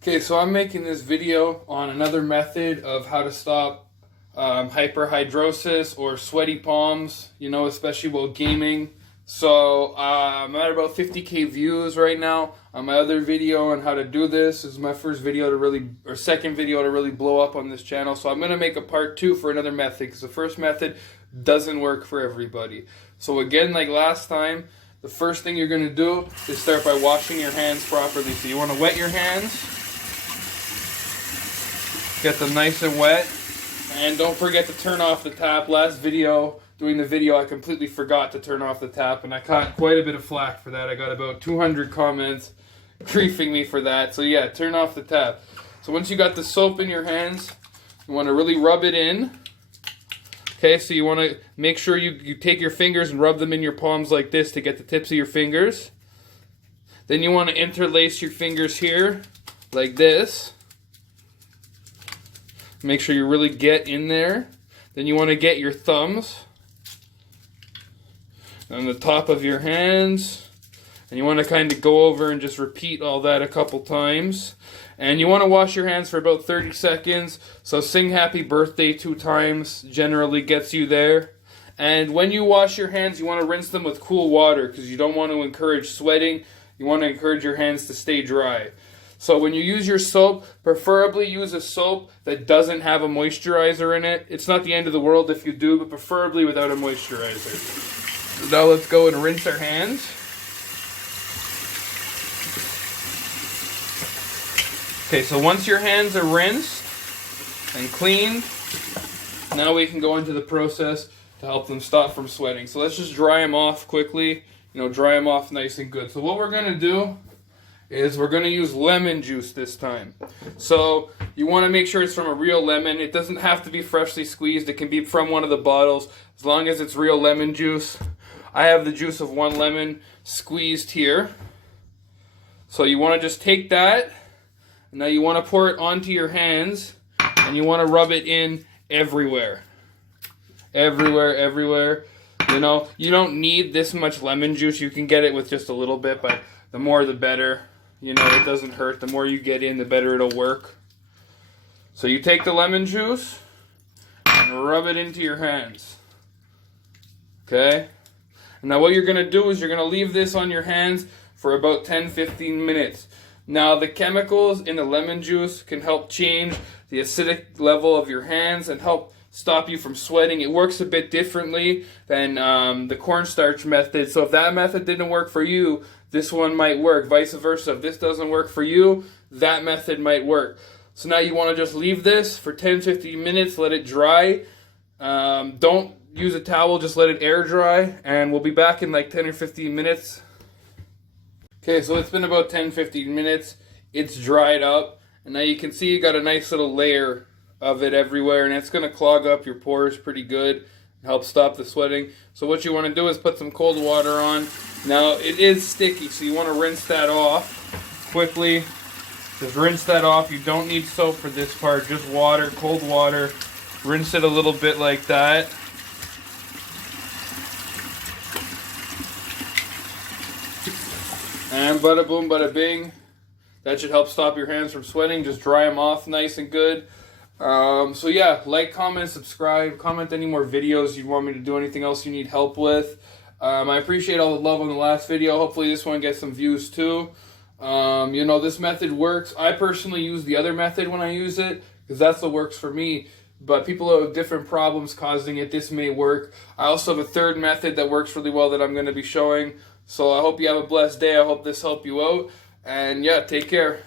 Okay, so I'm making this video on another method of how to stop hyperhidrosis or sweaty palms, especially while gaming. So I'm at about 50K views right now on my other video on how to do this. This is my first video to really, or second video to really blow up on this channel. So I'm going to make a part 2 for another method because the first method doesn't work for everybody. So again, like last time, the first thing you're going to do is start by washing your hands properly. So you want to wet your hands. Get them nice and wet, and don't forget to turn off the tap. Last video, doing the video, I completely forgot to turn off the tap, and I caught quite a bit of flack for that. I got about 200 comments griefing me for that. So yeah, turn off the tap. So once you got the soap in your hands, you want to really rub it in. Okay, so you want to make sure you take your fingers and rub them in your palms like this to get the tips of your fingers. Then you want to interlace your fingers here like this. Make sure you really get in there. Then you want to get your thumbs on the top of your hands. And you want to kind of go over and just repeat all that a couple times. And you want to wash your hands for about 30 seconds. So sing happy birthday 2 times generally gets you there. And when you wash your hands, you want to rinse them with cool water because you don't want to encourage sweating. You want to encourage your hands to stay dry. So when you use your soap, preferably use a soap that doesn't have a moisturizer in it. It's not the end of the world if you do, but preferably without a moisturizer. So now let's go and rinse our hands. Okay, so once your hands are rinsed and cleaned, now we can go into the process to help them stop from sweating. So let's just dry them off quickly, dry them off nice and good. So what we're going to do is we're going to use lemon juice this time. So you want to make sure it's from a real lemon. It doesn't have to be freshly squeezed. It can be from one of the bottles as long as it's real lemon juice. I have the juice of 1 lemon squeezed here. So you want to just take that, and now you want to pour it onto your hands, and you want to rub it in everywhere. Everywhere. You don't need this much lemon juice. You can get it with just a little bit, but the more the better. It doesn't hurt. The more you get in, the better it'll work. So you take the lemon juice and rub it into your hands. Okay? And now what you're going to do is you're going to leave this on your hands for about 10-15 minutes. Now the chemicals in the lemon juice can help change the acidic level of your hands and help stop you from sweating. It works a bit differently than the cornstarch method. So if that method didn't work for you, this one might work. Vice versa. If this doesn't work for you, that method might work. So now you want to just leave this for 10-15 minutes, let it dry. Don't use a towel, just let it air dry, and we'll be back in like 10 or 15 minutes. Okay, so it's been about 10-15 minutes. It's dried up, and now you can see you got a nice little layer of it everywhere, and it's going to clog up your pores pretty good and help stop the sweating. So what you want to do is put some cold water on. Now it is sticky, so you want to rinse that off quickly. Just rinse that off. You don't need soap for this part, just water, cold water. Rinse it a little bit like that. And bada boom, bada bing. That should help stop your hands from sweating. Just dry them off nice and good. So yeah, like, comment, subscribe, comment any more videos you'd want me to do, anything else you need help with. I appreciate all the love on the last video. Hopefully this one gets some views too. This method works. I personally use the other method when I use it because that's what works for me. But people have different problems causing it. This may work. I also have a third method that works really well that I'm going to be showing. So I hope you have a blessed day. I hope this helped you out. And yeah, take care.